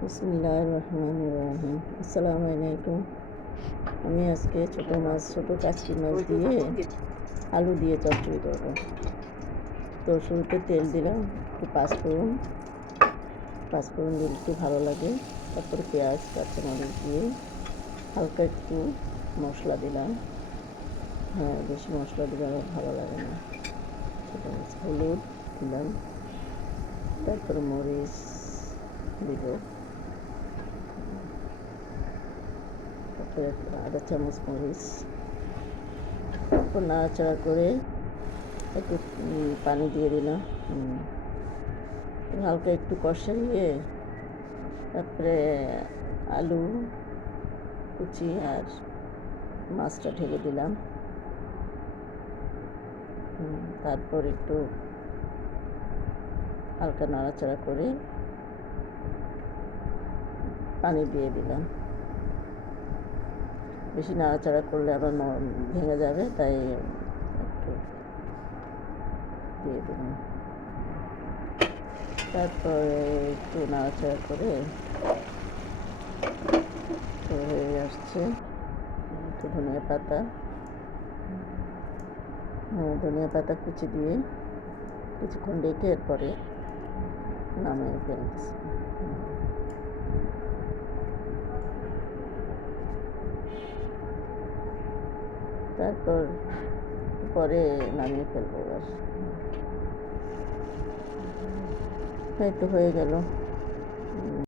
বিসমিল্লাহির রহমানির রহিম। আসসালামু আলাইকুম। আমি আজকে ছোট কাচকি মাছ দিয়ে আলু দিয়ে চচ্চড়ি করব। তো শুরুতে তেল দিলাম, একটু পাঁচফোড়ন দিলে একটু ভালো লাগে। তারপরে পেঁয়াজ কাঁচামরিচ দিয়ে হালকা একটু মশলা দিলাম। হ্যাঁ, বেশি মশলা দিলে আমার ভালো লাগে না। ছোটো মাছ হলুদ দিলাম, তারপরে মরিচ দিব, তারপরে আধা চামচ মরিচ, তারপর নাড়াচাড়া করে একটু পানি দিয়ে দিলাম। হালকা একটু কষাইয়ে তারপরে আলু কুচি আর মাছটা ঢেলে দিলাম। তারপর একটু হালকা নাড়াচাড়া করে পানি দিয়ে দিলাম। বেশি নাড়াচাড়া করলে আবার ভেঙে যাবে, তাই একটু দিয়ে দিলাম। তারপরে একটু নাড়াচাড়া করে হয়ে আসছে। একটু ধনিয়া পাতা কুচি দিয়ে কিছুক্ষণ রেখে এরপরে নামিয়ে ফেলতেছি। তারপর পরে নামিয়ে ফেলবো। এই তো হয়ে গেল।